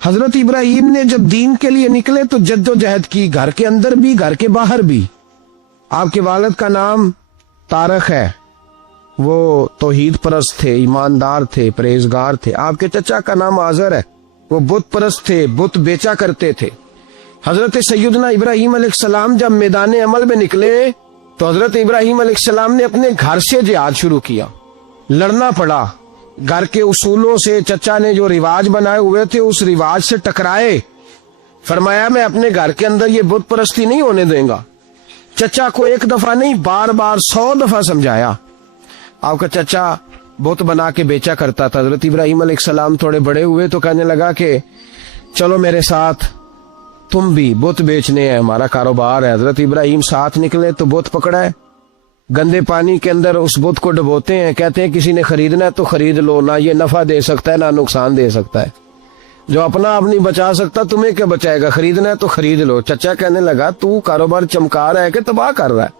حضرت ابراہیم نے جب دین کے لیے نکلے تو جدوجہد کی، گھر کے اندر بھی گھر کے باہر بھی۔ آپ کے والد کا نام طارق ہے، وہ توحید پرست تھے، ایماندار تھے، پرہیزگار تھے۔ آپ کے چچا کا نام آزر ہے، وہ بت پرست تھے، بت بیچا کرتے تھے۔ حضرت سیدنا ابراہیم علیہ السلام جب میدان عمل میں نکلے تو حضرت ابراہیم علیہ السلام نے اپنے گھر سے جہاد شروع کیا، لڑنا پڑا۔ گھر کے اصولوں سے، چچا نے جو رواج بنائے ہوئے تھے اس رواج سے ٹکرائے۔ فرمایا میں اپنے گھر کے اندر یہ بت پرستی نہیں ہونے دیں گا۔ چچا کو ایک دفعہ نہیں، بار بار 100 دفعہ سمجھایا۔ آپ کا چچا بت بنا کے بیچا کرتا تھا۔ حضرت ابراہیم علیہ السلام تھوڑے بڑے ہوئے تو کہنے لگا کہ چلو میرے ساتھ، تم بھی بت بیچنے ہیں، ہمارا کاروبار ہے۔ حضرت ابراہیم ساتھ نکلے تو بت پکڑا ہے، گندے پانی کے اندر اس بت کو ڈبوتے ہیں، کہتے ہیں کسی نے خریدنا ہے تو خرید لو، نہ یہ نفع دے سکتا ہے نہ نقصان دے سکتا ہے، جو اپنا آپ نہیں بچا سکتا تمہیں کیا بچائے گا، خریدنا ہے تو خرید لو۔ چچا کہنے لگا تو کاروبار چمکا رہا ہے کہ تباہ کر رہا ہے۔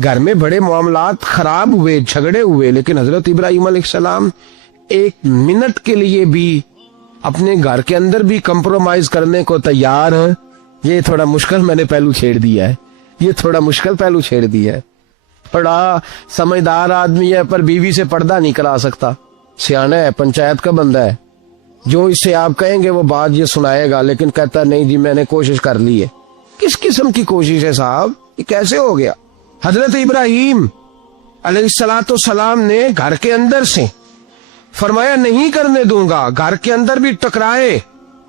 گھر میں بڑے معاملات خراب ہوئے، جھگڑے ہوئے، لیکن حضرت ابراہیم علیہ السلام ایک منٹ کے لیے بھی اپنے گھر کے اندر بھی کمپرومائز کرنے کو تیار ہے۔ یہ تھوڑا مشکل میں نے پہلو چھیڑ دیا ہے، یہ تھوڑا مشکل پہلو چھیڑ دیا ہے۔ بڑا سمجھدار آدمی ہے پر بیوی سے پردہ نہیں کرا سکتا، سیانا ہے، پنچایت کا بندہ ہے، جو اس سے آپ کہیں گے وہ بات یہ سنائے گا، لیکن کہتا نہیں جی میں نے کوشش کر لی ہے۔ کس قسم کی کوشش ہے صاحب، یہ کیسے ہو گیا؟ حضرت ابراہیم علیہ السلام نے گھر کے اندر سے فرمایا نہیں کرنے دوں گا، گھر کے اندر بھی ٹکرائے،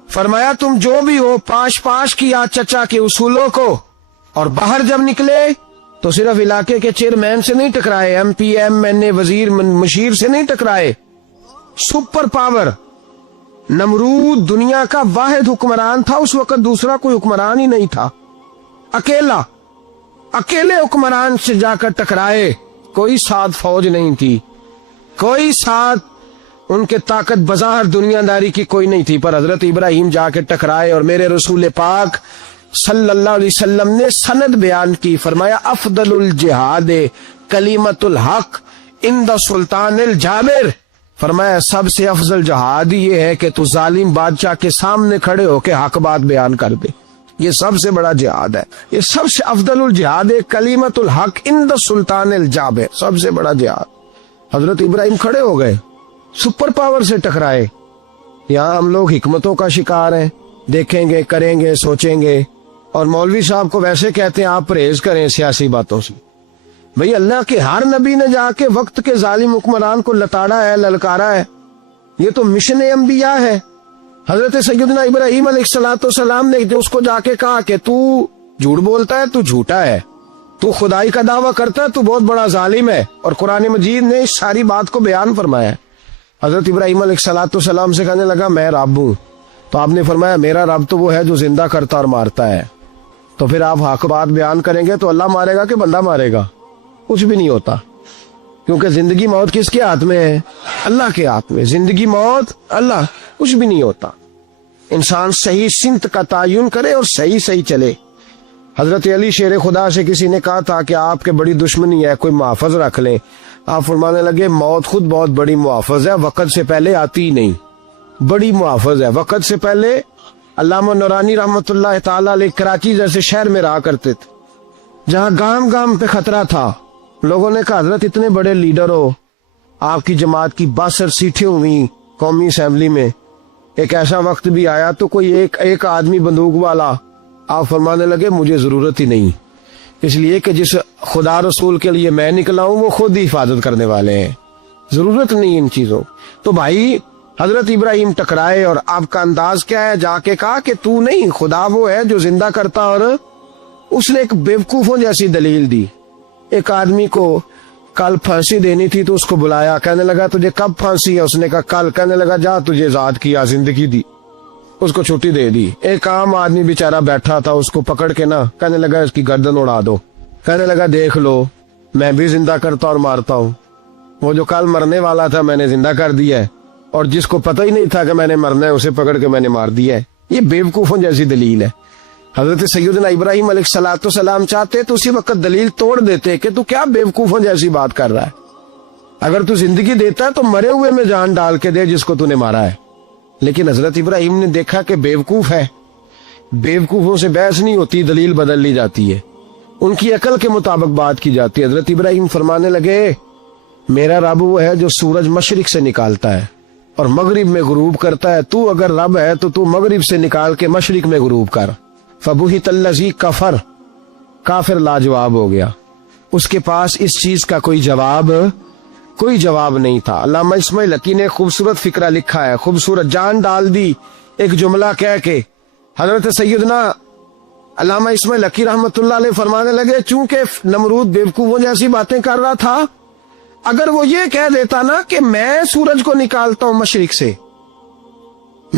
فرمایا تم جو بھی ہو پاش پاش کیا چچا کے اصولوں کو، اور باہر جب نکلے تو صرف علاقے کے چیئرمین سے نہیں ٹکرائے، ایم پی ایم این اے وزیر مشیر سے نہیں ٹکرائے، سپر پاور نمرود دنیا کا واحد حکمران تھا اس وقت، دوسرا کوئی حکمران ہی نہیں تھا، اکیلے حکمران سے جا کر ٹکرائے، کوئی ساتھ فوج نہیں تھی، کوئی ساتھ ان کے طاقت بظاہر دنیا داری کی کوئی نہیں تھی، پر حضرت ابراہیم جا کے ٹکرائے۔ اور میرے رسول پاک صلی اللہ علیہ وسلم نے سند بیان کی، فرمایا افضل الجہاد کلمۃ الحق عند سلطان الجابر، فرمایا سب سے افضل جہاد یہ ہے کہ تو ظالم بادشاہ کے سامنے کھڑے ہو کے حق بات بیان کر دے، یہ سب سے بڑا جہاد ہے، یہ سب سے افضل الجہاد کلمۃ الحق عند سلطان الجابر، سب سے بڑا جہاد۔ حضرت ابراہیم کھڑے ہو گئے، سپر پاور سے ٹکرائے۔ یہاں ہم لوگ حکمتوں کا شکار ہیں، دیکھیں گے، کریں گے، سوچیں گے، اور مولوی صاحب کو ویسے کہتے ہیں آپ پرہیز کریں سیاسی باتوں سے۔ بھئی اللہ کے ہر نبی نے جا کے وقت کے ظالم حکمران کو لتاڑا ہے، للکارا ہے، یہ تو مشن انبیاء ہے۔ حضرت سیدنا ابراہیم علیہ السلام نے اس کو جا کے کہا کہ تو جھوٹ بولتا ہے، تو جھوٹا ہے، تو خدائی کا دعویٰ کرتا ہے، تو بہت بڑا ظالم ہے، اور قرآن مجید نے اس ساری بات کو بیان فرمایا۔ حضرت ابراہیم علیہ السلام سے کہنے لگا میں رب ہوں، تو آپ نے فرمایا میرا رب تو وہ ہے جو زندہ کرتا اور مارتا ہے، تو پھر آپ حق بات بیان کریں گے تو اللہ مارے گا کہ بندہ مارے گا؟ کچھ بھی نہیں ہوتا، کیونکہ زندگی موت کس کے ہاتھ میں ہے؟ اللہ کے ہاتھ میں، زندگی موت اللہ، کچھ بھی نہیں ہوتا۔ انسان صحیح سمت کا تعین کرے اور صحیح چلے۔ حضرت علی شیر خدا سے کسی نے کہا تھا کہ آپ کے بڑی دشمنی ہے، کوئی محافظ رکھ لیں۔ آپ فرمانے لگے موت خود بہت بڑی محافظ ہے، وقت سے پہلے آتی ہی نہیں، بڑی محافظ ہے، وقت سے پہلے۔ علامہ نورانی رحمت اللہ تعالی علیہ کراچی جیسے شہر میں رہا کرتے تھے، جہاں گام گام پہ خطرہ تھا۔ لوگوں نے کہا حضرت اتنے بڑے لیڈر ہو، آپ کی جماعت کی 62 سیٹیں ہوئی قومی اسمبلی میں، ایک ایسا وقت بھی آیا تو کوئی ایک آدمی بندوق والا۔ آپ فرمانے لگے مجھے ضرورت ہی نہیں، اس لیے کہ جس خدا رسول کے لیے میں نکلا ہوں وہ خود ہی حفاظت کرنے والے ہیں، ضرورت نہیں ان چیزوں۔ تو بھائی حضرت ابراہیم ٹکرائے، اور آپ کا انداز کیا ہے؟ جا کے کہا کہ تو نہیں، خدا وہ ہے جو زندہ کرتا۔ اور اس نے ایک بیوقوفوں جیسی دلیل دی۔ ایک آدمی کو کل پھانسی دینی تھی تو اس کو بلایا، کہنے لگا تجھے کب پھانسی ہے؟ اس نے کہا کل۔ کہنے لگا جا تجھے آزاد کیا، زندگی دی، اس کو چھٹی دے دی۔ ایک عام آدمی بیچارہ بیٹھا تھا، اس کو پکڑ کے نا کہنے لگا اس کی گردن اڑا دو، کہنے لگا دیکھ لو میں بھی زندہ کرتا اور مارتا ہوں، وہ جو کل مرنے والا تھا میں نے زندہ کر دیا ہے، اور جس کو پتہ ہی نہیں تھا کہ میں نے مرنا ہے اسے پکڑ کے میں نے مار دیا ہے۔ یہ بیوقوفوں جیسی دلیل ہے۔ حضرت سیدنا ابراہیم علیہ السلام چاہتے تو اسی وقت دلیل توڑ دیتے کہ تو کیا بیوقوفوں جیسی بات کر رہا ہے، اگر تو زندگی دیتا ہے تو مرے ہوئے میں جان ڈال کے دے جس کو تو نے مارا ہے، لیکن حضرت ابراہیم نے دیکھا کہ بیوقوف ہے، بیوقوفوں سے بحث نہیں ہوتی، دلیل بدل لی جاتی ہے، ان کی عقل کے مطابق بات کی جاتی ہے۔ حضرت ابراہیم فرمانے لگے میرا رب وہ ہے جو سورج مشرق سے نکالتا ہے اور مغرب میں غروب کرتا ہے، تو اگر رب ہے تو تو مغرب سے نکال کے مشرق میں غروب کر۔ فبہت الذی کفر، کافر لاجواب ہو گیا، اس کے پاس اس چیز کا کوئی جواب نہیں تھا۔ علامہ اسماعیل حقی نے خوبصورت فقرہ لکھا ہے، خوبصورت جان ڈال دی ایک جملہ کہہ کے۔ حضرت سیدنا علامہ اسماعیل حقی رحمت اللہ علیہ فرمانے لگے چونکہ نمرود بیوقوفوں جیسی باتیں کر رہا تھا، اگر وہ یہ کہہ دیتا نا کہ میں سورج کو نکالتا ہوں مشرق سے،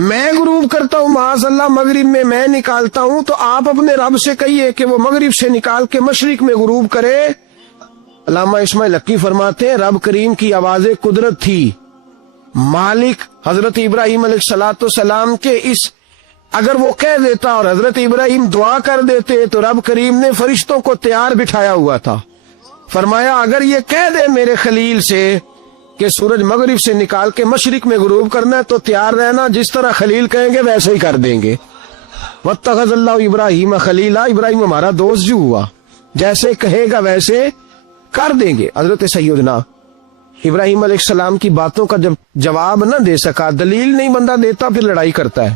میں غروب کرتا ہوں معاذ اللہ مغرب میں، میں نکالتا ہوں، تو آپ اپنے رب سے کہیے کہ وہ مغرب سے نکال کے مشرق میں غروب کرے۔ علامہ اسماعیل حقی فرماتے ہیں رب کریم کی آواز قدرت تھی، مالک حضرت ابراہیم علیہ السلام کے اس اگر وہ کہہ دیتا اور حضرت ابراہیم دعا کر دیتے تو رب کریم نے فرشتوں کو تیار بٹھایا ہوا تھا، فرمایا اگر یہ کہہ دے میرے خلیل سے کہ سورج مغرب سے نکال کے مشرق میں غروب کرنا ہے تو تیار رہنا، جس طرح خلیل کہیں گے ویسے ہی کر دیں گے۔ واتخذ اللہ ابراہیم خلیلا، ابراہیم ہمارا دوست جو ہوا، جیسے کہے گا ویسے کر دیں گے۔ حضرت سیدنا ابراہیم علیہ السلام کی باتوں کا جب جواب نہ دے سکا، دلیل نہیں بندہ دیتا، پھر لڑائی کرتا ہے،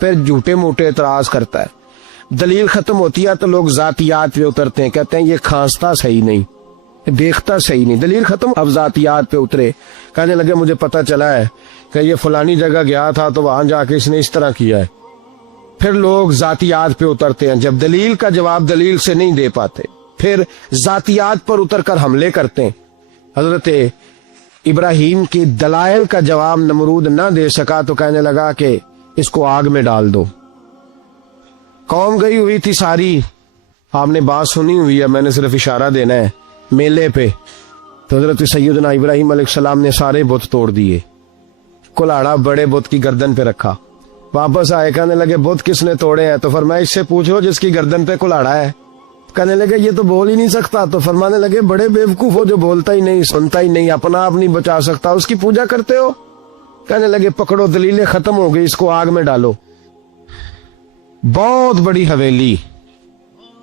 پھر جھوٹے موٹے اعتراض کرتا ہے۔ دلیل ختم ہوتی ہے تو لوگ ذاتیات پہ اترتے ہیں، کہتے ہیں یہ کھانستا صحیح نہیں، دیکھتا صحیح نہیں، دلیل ختم، اب ذاتیات پہ اترے، کہنے لگے مجھے پتہ چلا ہے کہ یہ فلانی جگہ گیا تھا تو وہاں جا کے اس نے اس طرح کیا ہے۔ پھر لوگ ذاتیات پہ اترتے ہیں، جب دلیل کا جواب دلیل سے نہیں دے پاتے پھر ذاتیات پر اتر کر حملے کرتے ہیں۔ حضرت ابراہیم کی دلائل کا جواب نمرود نہ دے سکا تو کہنے لگا کہ اس کو آگ میں ڈال دو۔ قوم گئی ہوئی تھی ساری، آپ نے بات سنی ہوئی ہے، میں نے صرف اشارہ دینا ہے، میلے پہ تو حضرت سیدنا ابراہیم علیہ السلام نے سارے بت توڑ دیے، کلاڑا بڑے بت کی گردن پہ رکھا، واپس آئے کہنے لگے بت کس نے توڑے ہیں؟ تو فرمایا اس سے پوچھو جس کی گردن پہ کلاڑا ہے۔ کہنے لگے یہ تو بول ہی نہیں سکتا، تو فرمانے لگے بڑے بیوقوف ہو جو بولتا ہی نہیں، سنتا ہی نہیں، اپنا آپ نہیں بچا سکتا، اس کی پوجا کرتے ہو؟ کہنے لگے پکڑو دلیلیں ختم ہو گئی، اس کو آگ میں ڈالو۔ بہت بڑی حویلی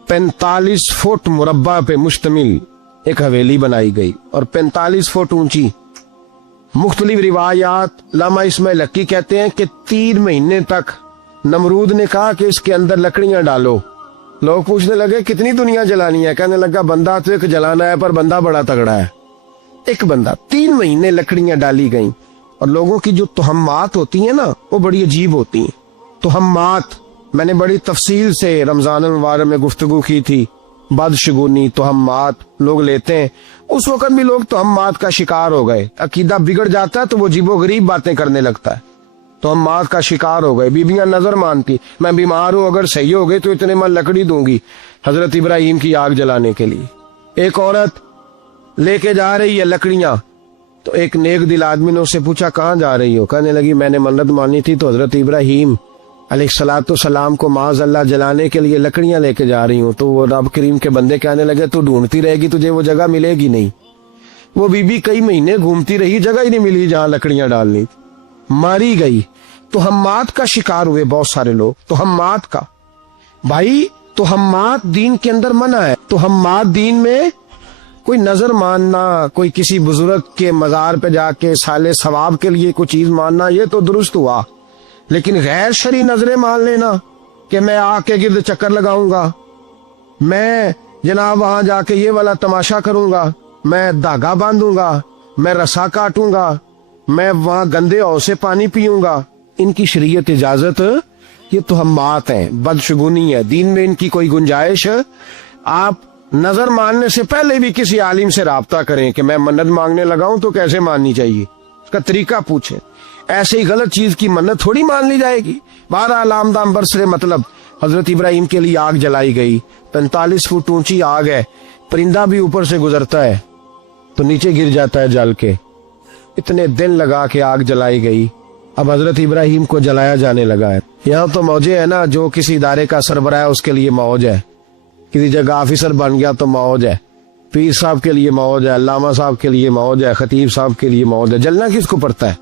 45 فٹ مربع پہ مشتمل ایک حویلی بنائی گئی اور 45 فٹ اونچی۔ مختلف روایات، علامہ اسماعیل حقی کہتے ہیں کہ 3 مہینے تک نمرود نے کہا کہ اس کے اندر لکڑیاں ڈالو۔ لوگ پوچھنے لگے کتنی دنیا جلانی ہے؟ کہنے لگا بندہ تو ایک جلانا ہے، پر بندہ بڑا تگڑا ہے، ایک بندہ۔ 3 مہینے لکڑیاں ڈالی گئیں، اور لوگوں کی جو تہمات ہوتی ہیں نا وہ بڑی عجیب ہوتی ہیں۔ تہمات میں نے بڑی تفصیل سے رمضان المبارک میں گفتگو کی تھی، بدشگونی تہمات لوگ لیتے ہیں، اس وقت بھی لوگ تہمات کا شکار ہو گئے، عقیدہ بگڑ جاتا ہے تو وہ عجیب و غریب باتیں کرنے لگتا ہے، تہمات کا شکار ہو گئے۔ بیویاں نظر مانتی، میں بیمار ہوں اگر صحیح ہو گئی تو اتنے میں لکڑی دوں گی حضرت ابراہیم کی آگ جلانے کے لیے۔ ایک عورت لے کے جا رہی ہے لکڑیاں، تو ایک نیک دل آدمی نے اس سے پوچھا کہاں جا رہی ہو؟ کہنے لگی میں نے منت مانی تھی تو حضرت ابراہیم علیہ السلام کو معاذ اللہ جلانے کے لیے لکڑیاں لے کے جا رہی ہوں۔ تو وہ رب کریم کے بندے کہنے لگے تو ڈھونڈتی رہے گی، تجھے وہ جگہ ملے گی نہیں۔ وہ بی بی کئی مہینے گھومتی رہی، جگہ ہی نہیں ملی جہاں لکڑیاں ڈالنی، ماری گئی۔ تہمات کا شکار ہوئے بہت سارے لوگ، تہمات کا۔ بھائی تہمات دین کے اندر منع ہے، تہمات دین میں کوئی نظر ماننا، کوئی کسی بزرگ کے مزار پہ جا کے سالے ثواب کے لیے کوئی چیز ماننا، یہ تو درست ہوا، لیکن غیر شرعی نظریں مان لینا کہ میں آ کے گرد چکر لگاؤں گا، میں جناب وہاں جا کے یہ والا تماشا کروں گا، میں دھاگا باندھوں گا، میں رسا کاٹوں گا، میں وہاں گندے او سے پانی پیوں گا، ان کی شریعت اجازت، یہ تہمات ہیں، بدشگونی ہے، دین میں ان کی کوئی گنجائش۔ آپ نظر ماننے سے پہلے بھی کسی عالم سے رابطہ کریں کہ میں منت مانگنے لگا ہوں تو کیسے ماننی چاہیے، اس کا طریقہ پوچھیں۔ ایسے ہی غلط چیز کی منت تھوڑی مان لی جائے گی۔ بہرحال آمدام برسرے مطلب حضرت ابراہیم کے لیے آگ جلائی گئی، 45 فٹ اونچی آگ ہے، پرندہ بھی اوپر سے گزرتا ہے تو نیچے گر جاتا ہے جل کے۔ اتنے دن لگا کے آگ جلائی گئی، اب حضرت ابراہیم کو جلایا جانے لگا ہے۔ یہاں تو موجیں ہے نا، جو کسی ادارے کا سربراہ ہے اس کے لیے موج ہے، کسی جگہ آفیسر بن گیا تو موج ہے، پیر صاحب کے لیے موج ہے، علامہ صاحب کے لیے موج ہے، خطیب صاحب کے لیے موج ہے، جلنا کس کو پڑتا ہے؟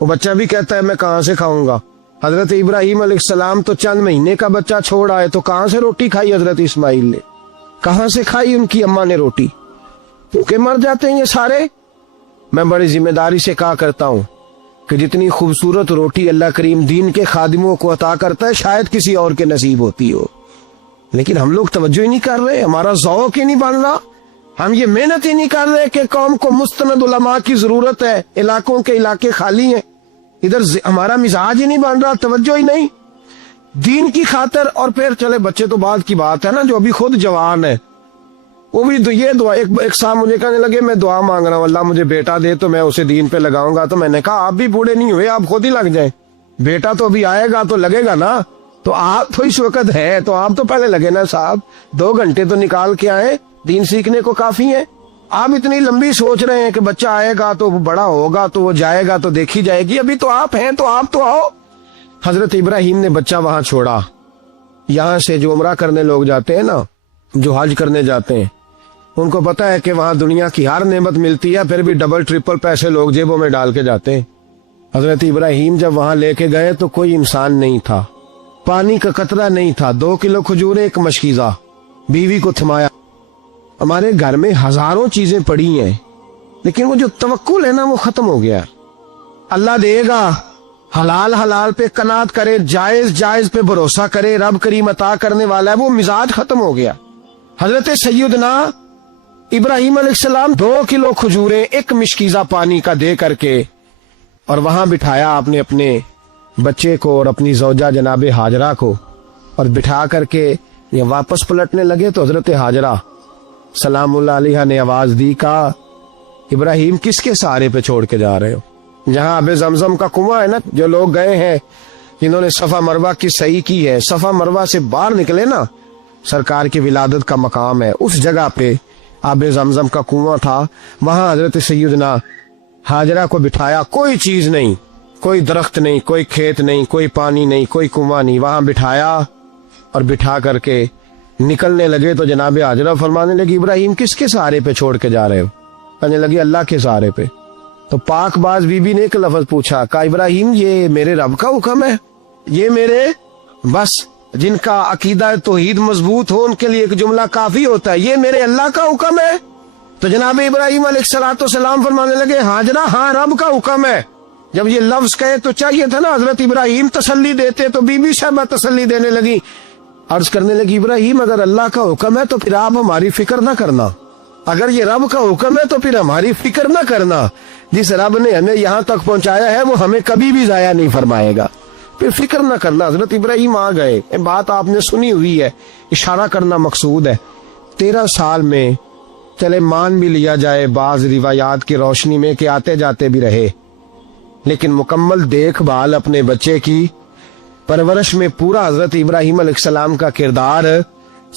وہ بچہ بھی کہتا ہے میں کہاں سے کھاؤں گا. حضرت ابراہیم علیہ السلام تو چند مہینے کا بچہ چھوڑ آئے تو کہاں سے روٹی کھائی حضرت اسماعیل نے؟ کہاں سے کھائی ان کی اماں نے روٹی؟ کیونکہ مر جاتے ہیں یہ سارے. میں بڑی ذمہ داری سے کہا کرتا ہوں کہ جتنی خوبصورت روٹی اللہ کریم دین کے خادموں کو عطا کرتا ہے شاید کسی اور کے نصیب ہوتی ہو، لیکن ہم لوگ توجہ ہی نہیں کر رہے. ہمارا ذوق ہی نہیں بن رہا. ہم یہ محنت ہی نہیں کر رہے کہ قوم کو مستند علماء کی ضرورت ہے. علاقوں کے علاقے خالی ہیں، ادھر ہمارا مزاج ہی نہیں بن رہا، توجہ ہی نہیں دین کی خاطر. اور پھر چلے بچے تو بعد کی بات ہے نا، جو ابھی خود جوان ہے وہ بھی یہ دعا. ایک صاحب مجھے کہنے لگے میں دعا مانگ رہا ہوں اللہ مجھے بیٹا دے تو میں اسے دین پہ لگاؤں گا. تو میں نے کہا آپ بھی بوڑھے نہیں ہوئے، آپ خود ہی لگ جائیں. بیٹا تو ابھی آئے گا تو لگے گا نا. تو آپ تو اس وقت ہے تو آپ تو پہلے لگے نا صاحب. 2 گھنٹے تو نکال کے آئے، دین سیکھنے کو کافی ہے. آپ اتنی لمبی سوچ رہے ہیں کہ بچہ آئے گا تو بڑا ہوگا تو وہ جائے گا تو دیکھی جائے گی. ابھی تو آپ ہیں تو آپ تو آؤ. حضرت ابراہیم نے بچہ وہاں چھوڑا. یہاں سے جو عمرہ کرنے لوگ جاتے ہیں نا، جو حج کرنے جاتے ہیں، ان کو پتا ہے کہ وہاں دنیا کی ہر نعمت ملتی ہے، پھر بھی ڈبل ٹرپل پیسے لوگ جیبوں میں ڈال کے جاتے ہیں. حضرت ابراہیم جب وہاں لے کے گئے تو کوئی انسان نہیں تھا، پانی کا قطرہ نہیں تھا. 2 کلو کھجوریں، 1 مشکیزہ. بیوی کو تھمایا. ہمارے گھر میں ہزاروں چیزیں پڑی ہیں لیکن وہ جو توکل ہے نا وہ ختم ہو گیا. اللہ دے گا، حلال حلال پہ قناعت کرے، جائز جائز پہ بھروسہ کرے، رب کریم عطا کرنے والا ہے، وہ مزاج ختم ہو گیا. حضرت سیدنا ابراہیم علیہ السلام 2 کلو کھجوریں، 1 مشکیزہ پانی کا دے کر کے اور وہاں بٹھایا آپ نے اپنے بچے کو اور اپنی زوجہ جناب ہاجرہ کو، اور بٹھا کر کے یہ واپس پلٹنے لگے تو حضرت ہاجرہ سلام اللہ علیہ نے آواز دی، کہا ابراہیم کس کے سہارے پہ چھوڑ کے جا رہے ہو؟ جہاں اب زمزم کا کنواں ہے نا، جو لوگ گئے ہیں جنہوں نے صفا مروہ کی صحیح کی ہے، صفا مروہ سے باہر نکلے نا، سرکار کی ولادت کا مقام ہے، اس جگہ پہ آب زمزم کا کنواں تھا. وہاں حضرت سیدنا ہاجرہ کو بٹھایا. کوئی چیز نہیں، کوئی درخت نہیں، کوئی کھیت نہیں، کوئی پانی نہیں، کوئی کنواں نہیں. وہاں بٹھایا اور بٹھا کر کے نکلنے لگے تو جناب ہاجرہ فرمانے لگی ابراہیم کس کے سہارے پہ چھوڑ کے جا رہے ہو؟ کہنے لگی اللہ کے سہارے پہ. تو پاک باز بی بی نے ایک لفظ پوچھا، کہا ابراہیم یہ میرے رب کا حکم ہے، یہ میرے بس جن کا عقیدہ توحید مضبوط ہو ان کے لیے ایک جملہ کافی ہوتا ہے، یہ میرے اللہ کا حکم ہے. تو جناب ابراہیم علیہ السلام فرمانے لگے ہاجرہ ہاں رب کا حکم ہے. جب یہ لفظ کہے تو چاہیے تھا نا حضرت ابراہیم تسلی دیتے، تو بی بی صاحبہ تسلی دینے لگی. عرض کرنے لگی ابراہیم اگر اللہ کا حکم ہے تو پھر آپ ہماری فکر نہ کرنا، اگر یہ رب کا حکم ہے تو پھر ہماری فکر نہ کرنا. جس رب نے ہمیں یہاں تک پہنچایا ہے وہ ہمیں کبھی بھی ضائع نہیں فرمائے گا، پھر فکر نہ کرنا. حضرت ابراہیم آ گئے. بات آپ نے سنی ہوئی ہے، اشارہ کرنا مقصود ہے. 13 سال میں چلے مان بھی لیا جائے بعض روایات کی روشنی میں کہ آتے جاتے بھی رہے، لیکن مکمل دیکھ بھال اپنے بچے کی پرورش میں پورا حضرت ابراہیم علیہ السلام کا کردار،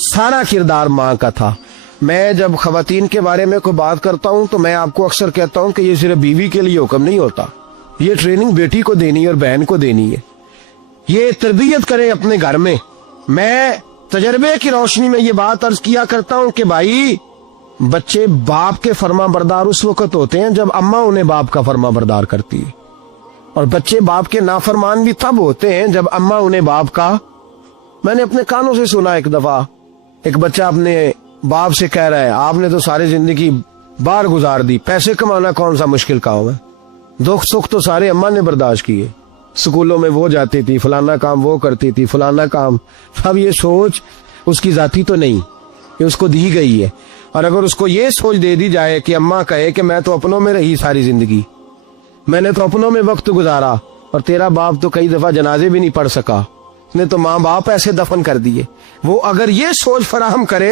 سارا کردار ماں کا تھا. میں جب خواتین کے بارے میں کوئی بات کرتا ہوں تو میں آپ کو اکثر کہتا ہوں کہ یہ صرف بیوی کے لیے حکم نہیں ہوتا، یہ ٹریننگ بیٹی کو دینی ہے اور بہن کو دینی ہے. یہ تربیت کریں اپنے گھر میں. میں تجربے کی روشنی میں یہ بات عرض کیا کرتا ہوں کہ بھائی بچے باپ کے فرما بردار اس وقت ہوتے ہیں جب اماں انہیں باپ کا فرما بردار کرتی ہے، اور بچے باپ کے نافرمان بھی تب ہوتے ہیں جب اماں انہیں باپ کا. میں نے اپنے کانوں سے سنا ایک دفعہ ایک بچہ اپنے باپ سے کہہ رہا ہے آپ نے تو ساری زندگی باہر گزار دی، پیسے کمانا کون سا مشکل کام ہے، دکھ سکھ تو سارے اماں نے برداشت کیے، سکولوں میں وہ جاتی تھی، فلانا کام وہ کرتی تھی، فلانا کام. اب یہ سوچ اس کی ذاتی تو نہیں، یہ اس کو دی گئی ہے. اور اگر اس کو یہ سوچ دے دی جائے کہ اماں کہے کہ میں تو اپنوں میں رہی ساری زندگی، میں نے تو اپنوں میں وقت گزارا، اور تیرا باپ تو کئی دفعہ جنازے بھی نہیں پڑھ سکا، اس نے تو ماں باپ ایسے دفن کر دیے، وہ اگر یہ سوچ فراہم کرے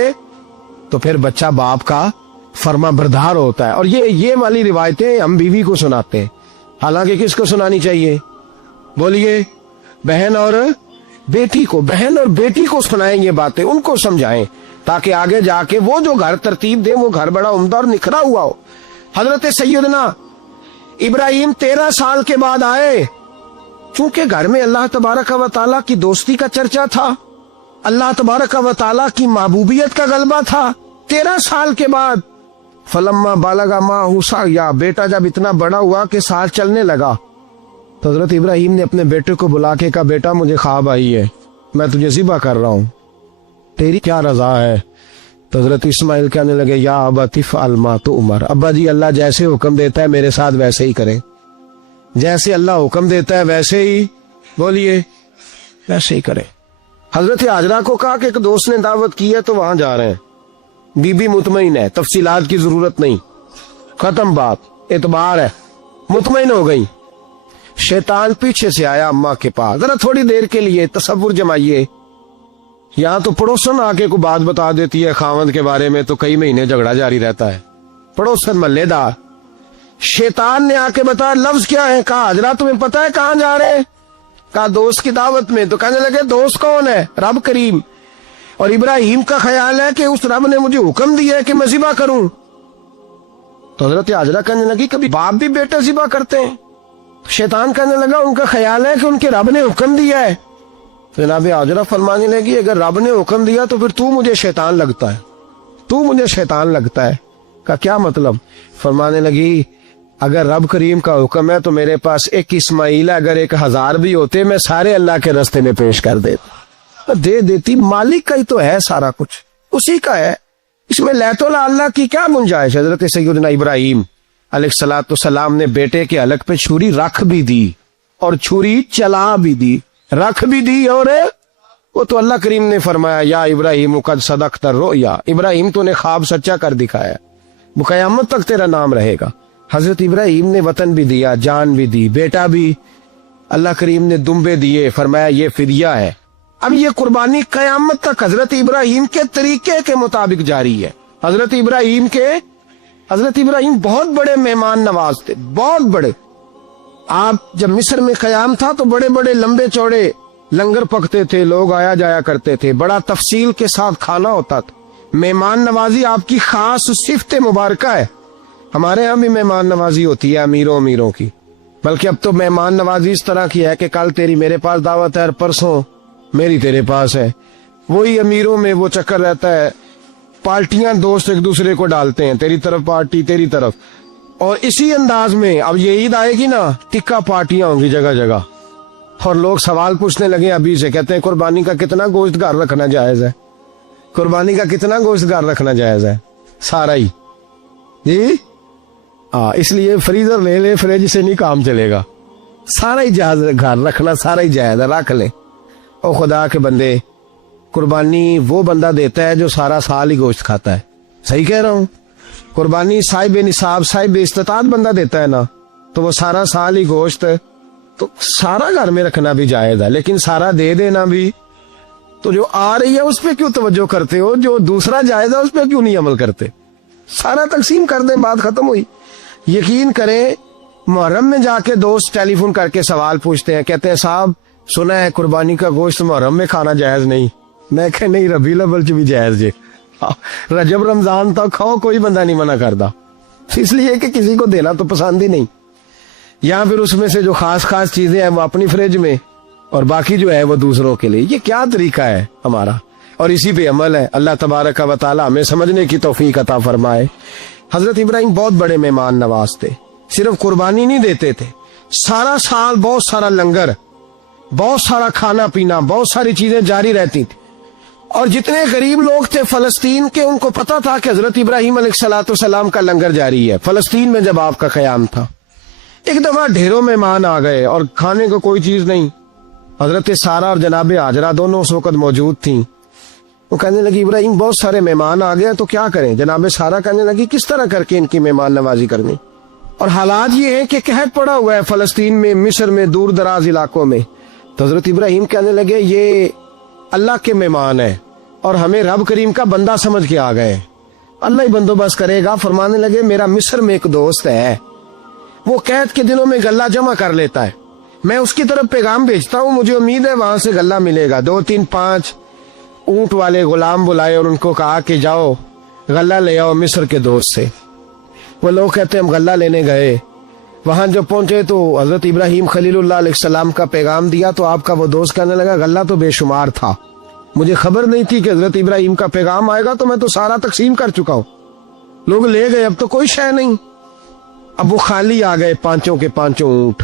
تو پھر بچہ باپ کا فرما بردار ہوتا ہے. اور یہ والی روایتیں ہم بیوی کو سناتے ہیں، حالانکہ کس کو سنانی چاہیے؟ بولیے. بہن اور بیٹی کو. بہن اور بیٹی کو سنائیں یہ باتیں، ان کو سمجھائیں تاکہ آگے جا کے وہ جو گھر ترتیب دے وہ گھر بڑا عمدہ اور نکھرا ہوا ہو. حضرت سیدنا ابراہیم 13 سال کے بعد آئے. چونکہ گھر میں اللہ تبارک و تعالیٰ کی دوستی کا چرچا تھا، اللہ تبارک و تعالیٰ کی محبوبیت کا غلبہ تھا. 13 سال کے بعد فلما بالغ معہ السعی، بیٹا جب اتنا بڑا ہوا کہ ساتھ چلنے لگا، تو حضرت ابراہیم نے اپنے بیٹے کو بلا کے کہا بیٹا مجھے خواب آئی ہے, میں تجھے ذبح کر رہا ہوں, تیری کیا رضا ہے؟ تو حضرت اسماعیل کہنے لگے یا ابت افعل ما تؤمر, ابا جی اللہ جیسے حکم دیتا ہے میرے ساتھ ویسے ہی کریں, جیسے اللہ حکم دیتا ہے ویسے ہی بولیے ویسے ہی کریں. حضرت ہاجرہ کو کہا کہ ایک دوست نے دعوت کی ہے تو وہاں جا رہے ہیں, بی بی مطمئن ہے, تفصیلات کی ضرورت نہیں, ختم بات, اعتبار ہے, مطمئن ہو گئی. شیطان پیچھے سے آیا اماں کے پاس, ذرا تھوڑی دیر کے لیے تصور جمائیے, یہاں تو پڑوسن آ کے کوئی بات بتا دیتی ہے خاوند کے بارے میں تو کئی مہینے جھگڑا جاری رہتا ہے, پڑوسن محلے دار. شیطان نے آ کے بتایا لفظ کیا ہے؟ کہا حضرہ تمہیں پتا ہے کہاں جا رہے ہیں؟ کہا دوست کی دعوت میں. تو کہنے لگے دوست کون ہے؟ رب کریم, اور ابراہیم کا خیال ہے کہ اس رب نے مجھے حکم دیا ہے کہ میں ذبح کروں. تو حضرت ہاجرہ کہنے لگی کبھی باپ بھی بیٹا ذبح کرتے ہیں؟ شیطان کہنے لگا ان کا خیال ہے کہ ان کے رب نے حکم دیا ہے. جناب ہاجرہ فرمانے لگی اگر رب نے حکم دیا تو پھر تو مجھے شیطان لگتا ہے, تو مجھے شیطان لگتا ہے. کا کیا مطلب؟ فرمانے لگی اگر رب کریم کا حکم ہے تو میرے پاس ایک اسماعیل ہے, اگر 1000 بھی ہوتے میں سارے اللہ کے راستے میں پیش کر دیتا, دے دیتی. مالک کا ہی تو ہے سارا کچھ, اسی کا ہے, اس میں لیت اللہ کی کیا گنجائش؟ حضرت سیدنا ابراہیم علیہ الصلوۃ والسلام نے بیٹے کے حلق پہ چھری رکھ بھی دی اور چھری چلا بھی دی, رکھ بھی دی, اور وہ تو اللہ کریم نے فرمایا یا ابراہیم قد صدقت الرؤیا, ابراہیم تو نے خواب سچا کر دکھایا, وہ قیامت تک تیرا نام رہے گا. حضرت ابراہیم نے وطن بھی دیا, جان بھی دی, بیٹا بھی, اللہ کریم نے دمبے دیے, فرمایا یہ فدیہ ہے. اب یہ قربانی قیامت تک حضرت ابراہیم کے طریقے کے مطابق جاری ہے. حضرت ابراہیم بہت بڑے مہمان نواز تھے, بہت بڑے. آپ جب مصر میں قیام تھا تو بڑے بڑے لمبے چوڑے لنگر پکتے تھے, لوگ آیا جایا کرتے تھے, بڑا تفصیل کے ساتھ کھانا ہوتا تھا. مہمان نوازی آپ کی خاص صفت مبارکہ ہے. ہمارے ہاں بھی مہمان نوازی ہوتی ہے امیروں کی, بلکہ اب تو مہمان نوازی اس طرح کی ہے کہ کل تیری میرے پاس دعوت ہے اور پرسوں میری تیرے پاس ہے. وہی امیروں میں وہ چکر رہتا ہے, پارٹیاں دوست ایک دوسرے کو ڈالتے ہیں, تیری طرف پارٹی تیری طرف, اور اسی انداز میں اب یہ عید آئے گی نا ٹکا پارٹیاں ہوں گی جگہ جگہ, اور لوگ سوال پوچھنے لگے ابھی سے, کہتے ہیں قربانی کا کتنا گوشت گھر رکھنا جائز ہے, قربانی کا کتنا گوشت گھر رکھنا جائز ہے؟ سارا ہی جی, اس لیے فریزر لے لے, فریج سے نہیں کام چلے گا, سارا ہی جائز گھر رکھنا, سارا ہی جائز ہے, رکھ لیں. او خدا کے بندے, قربانی وہ بندہ دیتا ہے جو سارا سال ہی گوشت کھاتا ہے, صحیح کہہ رہا ہوں؟ قربانی صاحب نصاب صاحب استطاعت بندہ دیتا ہے نا, تو وہ سارا سال ہی گوشت, تو سارا گھر میں رکھنا بھی جائز ہے, لیکن سارا دے دینا بھی. تو جو آ رہی ہے اس پہ کیوں توجہ کرتے ہو, جو دوسرا جائز ہے اس پہ کیوں نہیں عمل کرتے؟ سارا تقسیم کر دیں, بات ختم ہوئی. یقین کریں محرم میں جا کے دوست ٹیلی فون کر کے سوال پوچھتے ہیں, کہتے ہیں صاحب سنا ہے قربانی کا گوشت محرم میں کھانا جائز نہیں. میں کہ نہیں, ربیع الاول بھی جائز جی, رجب رمضان تک کھاؤ, کوئی بندہ نہیں منع کرتا, اس لیے کہ کسی کو دینا تو پسند ہی نہیں. یا پھر اس میں سے جو خاص چیزیں ہیں وہ اپنی فریج میں, اور باقی جو ہے وہ دوسروں کے لیے. یہ کیا طریقہ ہے ہمارا, اور اسی پہ عمل ہے. اللہ تبارک و تعالی ہمیں سمجھنے کی توفیق عطا فرمائے. حضرت ابراہیم بہت بڑے مہمان نواز تھے, صرف قربانی نہیں دیتے تھے, سارا سال بہت سارا لنگر, بہت سارا کھانا پینا, بہت ساری چیزیں جاری رہتی تھی. اور جتنے غریب لوگ تھے فلسطین کے, ان کو پتا تھا کہ حضرت ابراہیم علیہ الصلوۃ والسلام کا لنگر جاری ہے. فلسطین میں جب آپ کا قیام تھا, ایک دفعہ ڈھیروں مہمان آ گئے اور کھانے کو کوئی چیز نہیں. حضرت سارا اور جناب ہاجرہ دونوں اس وقت موجود تھیں. وہ کہنے لگی ابراہیم بہت سارے مہمان آ گئے تو کیا کریں؟ جناب سارا کہنے لگی کس طرح کر کے ان کی مہمان نوازی کرنی؟ اور حالات یہ ہے کہ قحط پڑا ہوا ہے فلسطین میں, مصر میں, دور دراز علاقوں میں. تو حضرت ابراہیم کہنے لگے یہ اللہ کے مہمان ہیں اور ہمیں رب کریم کا بندہ سمجھ کے آ گئے, اللہ ہی بندوبست کرے گا. فرمانے لگے میرا مصر میں ایک دوست ہے, وہ قحط کے دنوں میں غلہ جمع کر لیتا ہے, میں اس کی طرف پیغام بھیجتا ہوں, مجھے امید ہے وہاں سے غلہ ملے گا. 2 3 5 اونٹ والے غلام بلائے اور ان کو کہا کہ جاؤ غلہ لے آؤ مصر کے دوست سے. وہ لوگ کہتے ہیں ہم غلہ لینے گئے, وہاں جب پہنچے تو حضرت ابراہیم خلیل اللہ علیہ السلام کا پیغام دیا, تو آپ کا وہ دوست کہنے لگا غلہ تو بے شمار تھا, مجھے خبر نہیں تھی کہ حضرت ابراہیم کا پیغام آئے گا, تو میں تو سارا تقسیم کر چکا ہوں. لوگ لے گئے, اب تو کوئی شے نہیں. اب وہ خالی آ گئے 5 کے 5 اونٹ,